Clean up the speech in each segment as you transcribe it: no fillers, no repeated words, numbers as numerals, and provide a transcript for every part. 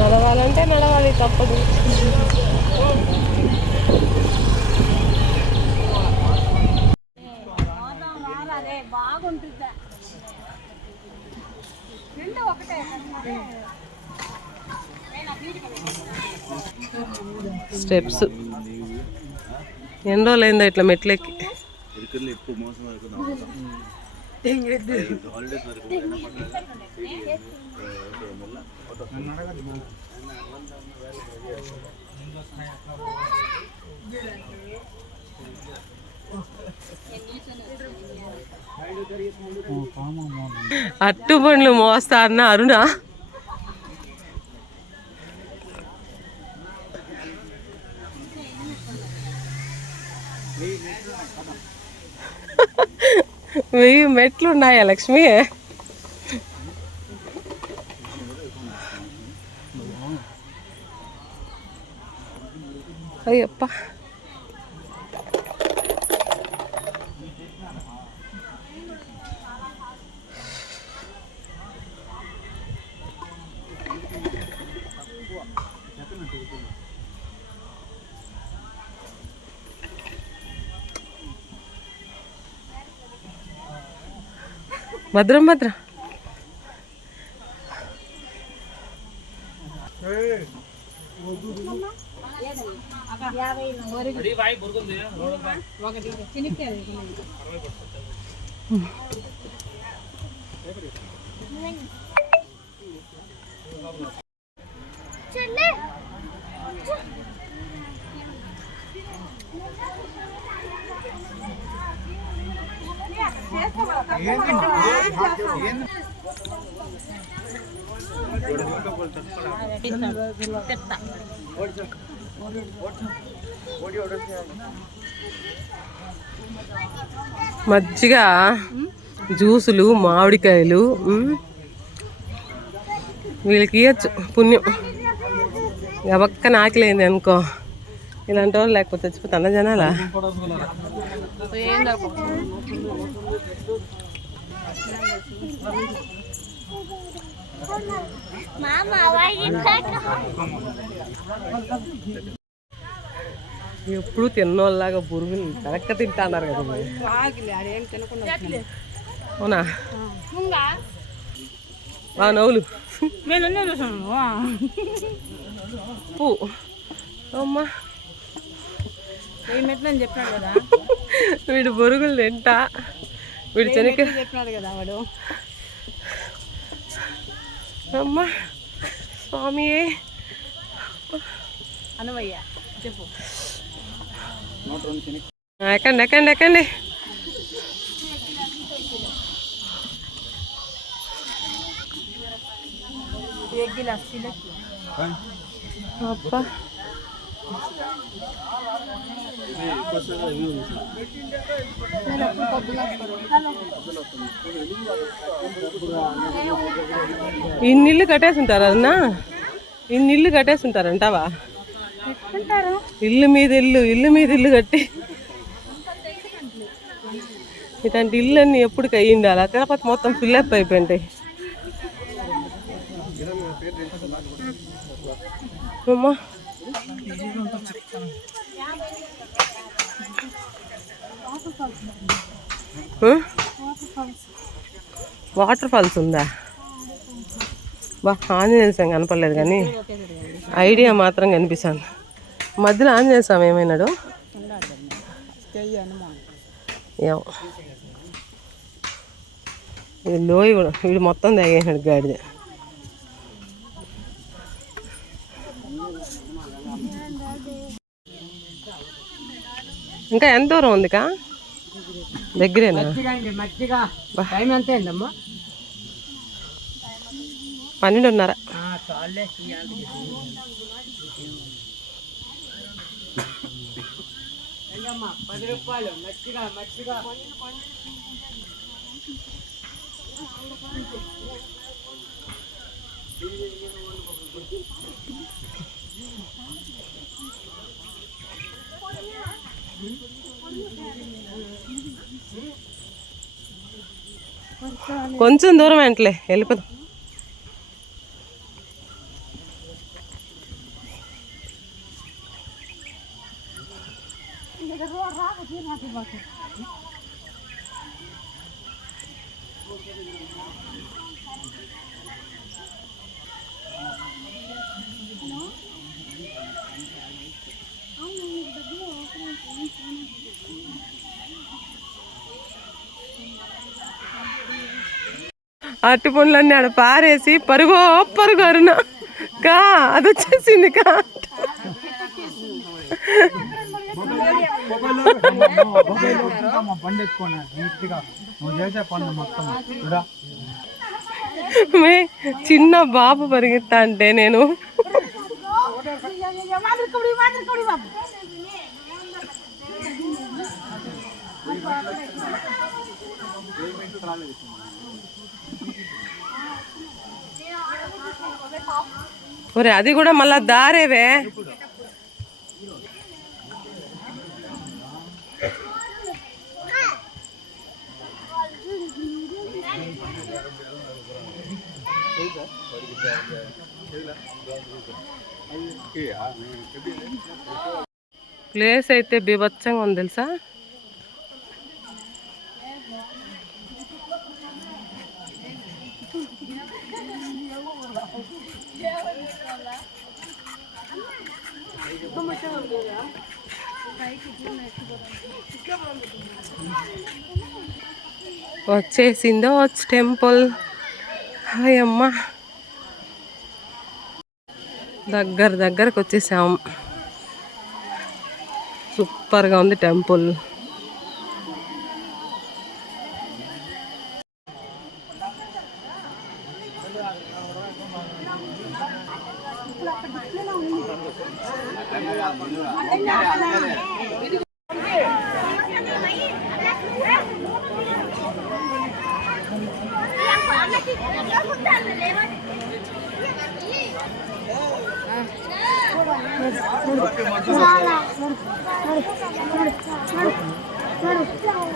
నడవాలంటే నడవాలి, తప్పదు. స్టెప్స్ ఎన్ని రోజులు అయిందో ఇట్లా మెట్లెక్కి. అట్టు బండ్లు మోస్తా అన్న అరుణ. వెయ్యి మెట్లు ఉన్నాయా లక్ష్మి? అయ్యప్ప, భద్రం భద్రం. మజ్జిగ, జ్యూసులు, మామిడికాయలు వీళ్ళకి ఇవ్వచ్చు పుణ్యం. ఎవక్క ఆకలేంది అనుకో, ఇలాంటి వాళ్ళు లేకపోతే చచ్చిపోతాను జనాలా. ఎప్పుడు తిన్నోళ్ళలాగా పురుగులు కరెక్ట్ తింటున్నారు కదా. అవునా? నవ్వులు అమ్మా, చెప్పాడు కదా వీడు బొరుగులు తింటా, వీడు చెనక్కాయ చెప్పినాడు కదా వాడు. అమ్మా స్వామి అనవయ్య చెప్పు. ఎక్కండి ఎక్కండి ఎక్కండి. అబ్బా ఇన్నిళ్ళు కట్టేసుంటారా అన్న? ఇన్నిళ్ళు కట్టేసుంటారంటావా? ఇల్లు మీద ఇల్లు, ఇల్లు మీద ఇల్లు కట్టి ఇట్లాంటి ఇల్లు అన్నీ ఎప్పటికి అయ్యిండాలి. తిరుపతి మొత్తం ఫిల్అప్ అయిపోయింటాయి. అమ్మా వాటర్ ఫాల్స్ ఉందా? బా ఆంజనేయ స్వామి కనపడలేదు కానీ ఐడియా మాత్రం కనిపిస్తాను. మధ్యలో ఆంజనేయ స్వామి ఏమైనాడు ఏమో. ఇది లోయ కూడా, వీడు మొత్తం తాగేసాడు గాడిద. ఇంకా ఎంత దూరం ఉందికా? దగ్గరేనా? 12:30. కొంచెం దూరం వెంటలే వెళ్ళిపోదాం. అట్టి పండ్లన్నీ ఆడ పారేసి పరుగు పరుగు అరుణ కా అది వచ్చేసింది కా చిన్న బాబు పరిగెత్తా అంటే నేను ఒరే అది కూడా మళ్ళా దారేవే ప్లేస్ అయితే బీభత్సంగా ఉంది తెలుసా. వచ్చేసిందో టెంపుల్. అయ్యమ్మ దగ్గరకు వచ్చేసాం. సూపర్గా ఉంది టెంపుల్.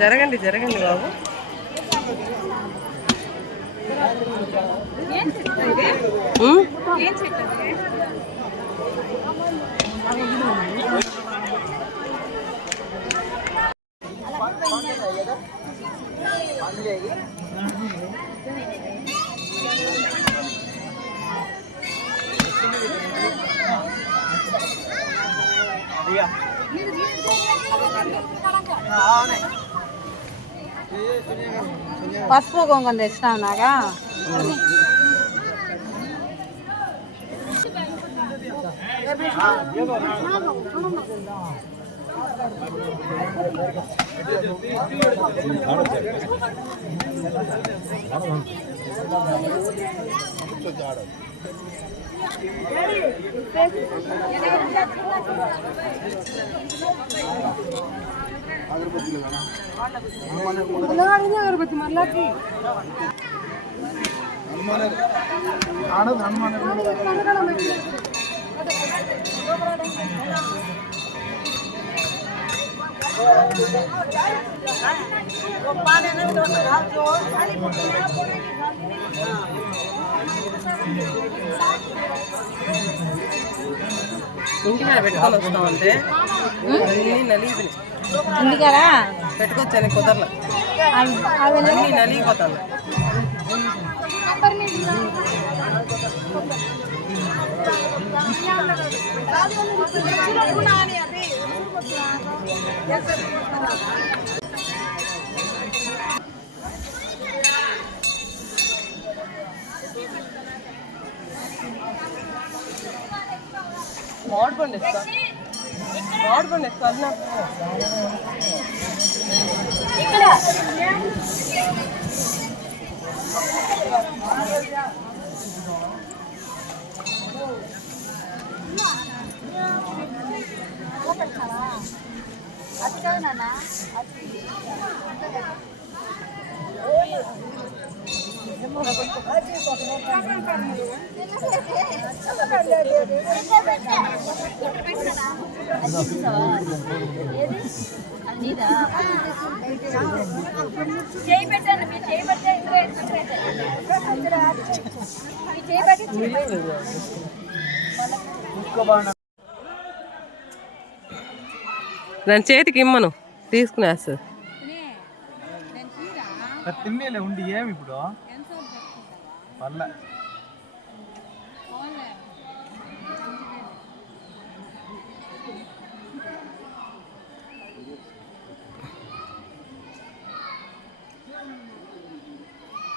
జరగండి జరగండి బాబు. పసుపు కొంగం తెచ్చినాం నాగా. ఇంటికాడ పెట్టుకొని వస్తామంటే అన్నీ నలిగిపోయి ఇంటికాడ పెట్టుకొచ్చాను కుదరలో అన్నీ నలిగిపోతాను. వాడుకోండి వాడుకోండి అన్న దాని చేతికి ఇమ్మను తీసుకునేస్తుంది. తిన్నేలే ఉండి ఏమి ఇప్పుడు పర్లే.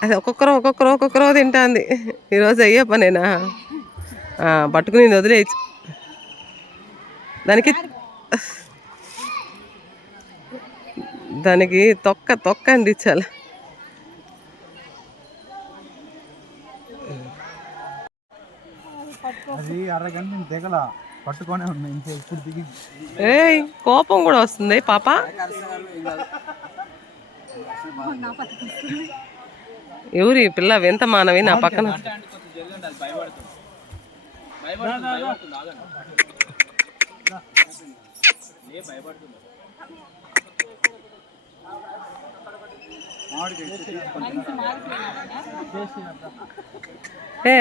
అది ఒక్కొక్కరు తింటుంది. ఈరోజు అయ్యే పనేనా పట్టుకుని వదిలేయచ్చు. దానికి తొక్క అందించాలి. అది అరగంట దిగల పట్టుకొనే ఉన్నాయి. ఇంకా ఇప్పుడు దిగి కోపం కూడా వస్తుంది పాప. ఎవరి పిల్ల వింత మానవి నా పక్కన.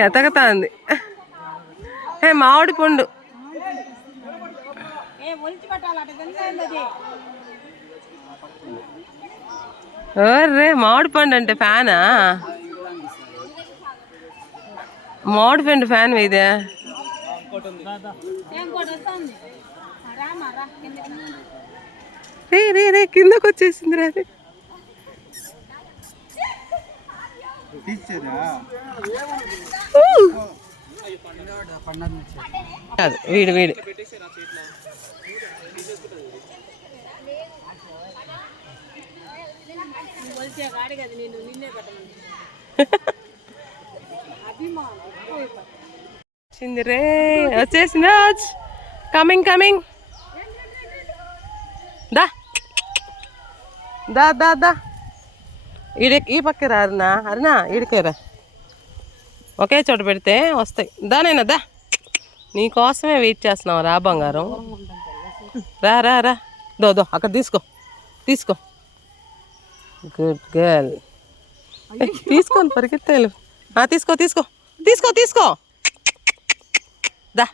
ఎతగతా ఉంది. మామిడి పండు రే మామిడి పండు అంటే ఫ్యానా? మామిడి పండు ఫ్యాన్ ఇదే. రే కిందకు వచ్చేసింది రా. అది కాదు వీడు రే వచ్చేసింది. కమింగ్ దా ఈ పక్క రా అరుణా ఈడికేరా. ఒకే చోట పెడితే వస్తాయి. దానైనా దా నీకోసమే వెయిట్ చేస్తున్నావు. రా బంగారం రా దో అక్కడ తీసుకో. Good girl. తీసుకొని పరిగెత్తాలి. తీసుకో దా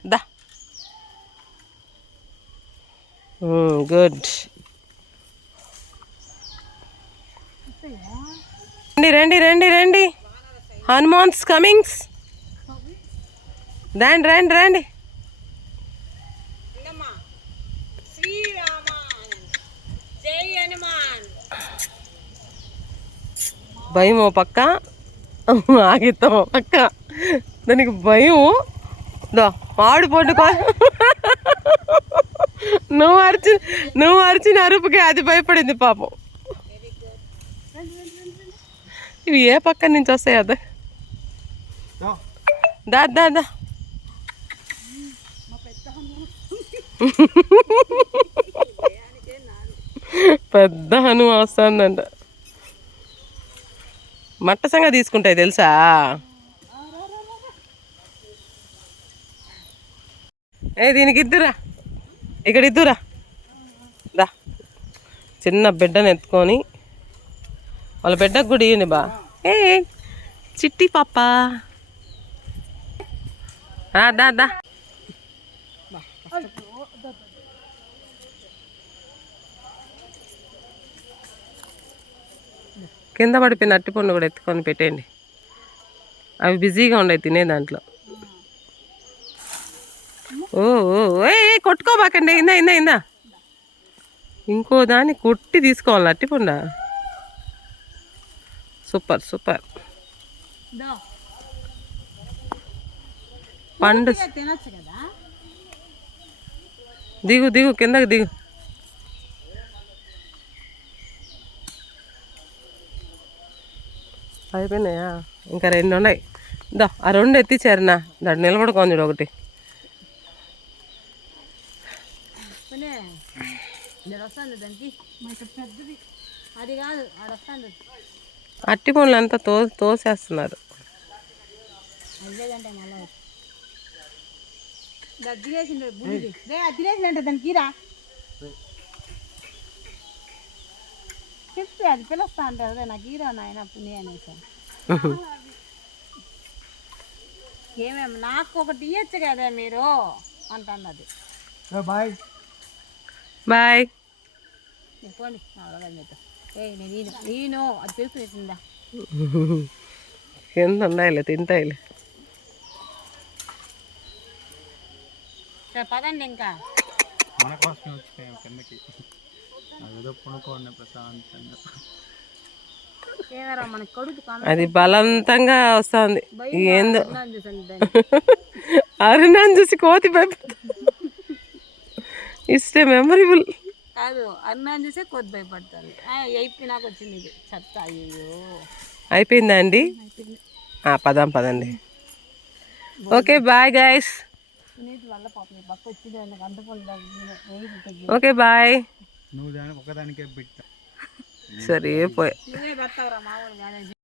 గుడ్. రండి హనుమాన్స్ కమింగ్స్. రండి. భయం ఓ పక్క, ఆగితాం ఓ పక్క. దానికి భయం. మామిడి పండుకో. నువ్వు అరిచిన అరుపుకి అది భయపడింది పాపం. ఇవి ఏ పక్క నుంచి వస్తాయి? అదా దా పెద్ద హనుమ వస్తుందంట. మట్టసంగా తీసుకుంటాయి తెలుసా? దీనికి ఇద్దురా, ఇక్కడ ఇద్దురా. దా చిన్న బిడ్డను ఎత్తుకొని వాళ్ళ బిడ్డకు కూడా ఇవ్వండి బా. చిట్టి పాప దా. కింద పడిపోయిన అరటిపండు కూడా ఎత్తుకొని పెట్టేయండి. అవి బిజీగా ఉన్నాయి తినే దాంట్లో. కొట్టుకోబాకండి. ఇందా ఇంకో దాన్ని కొట్టి తీసుకోవాలి అరటిపండు. సూపర్ పండు. దిగు కిందకి దిగు. అయిపోయినాయా? ఇంకా 2 ఉన్నాయి. ఆ 2 ఎత్తిచ్చారునా. దాన్ని నిలబడుకోండి ఒకటి. అట్టి పండ్లు అంతా తోసేస్తున్నారు. చెప్తే అది పిలుస్తా అంటారు కదా, నాకు హీరో నాయన పుణ్య అనేసి. ఏమేమి నాకు ఒకటి ఇవ్వచ్చు కదా మీరు అంటున్నది. బాయ్. పోండి అవగానే మీతో నేను అది తెలుసు పెట్టిందా ఎంత ఉండాలి తింటాయిలే. సరే పదండి ఇంకా మన కోసమే వచ్చినాయి కిందకి. అదేదో పడుకోండి ప్రశాంతంగా. ఏదరా మనకి కడుపు అది బలవంతంగా వస్తుంది. ఏందో చూసండి అరుణాన్ని చూసి కోతి ఇస్తే మెమరబుల్ కాదు అన్నాన్ని చూసే కొద్ది భయపడతాను అయిపోయినాక వచ్చింది ఇది చెత్త. అయ్యో అయిపోయిందా అండి? పదండి. Okay bye guys. సునీతి వల్ల పాపం పక్క వచ్చింది అంత ఓకే బాయ్. నువ్వు ఒకదానికే పెట్టా. సరే పోయా. నువ్వే పెడతావురా మామూలుగా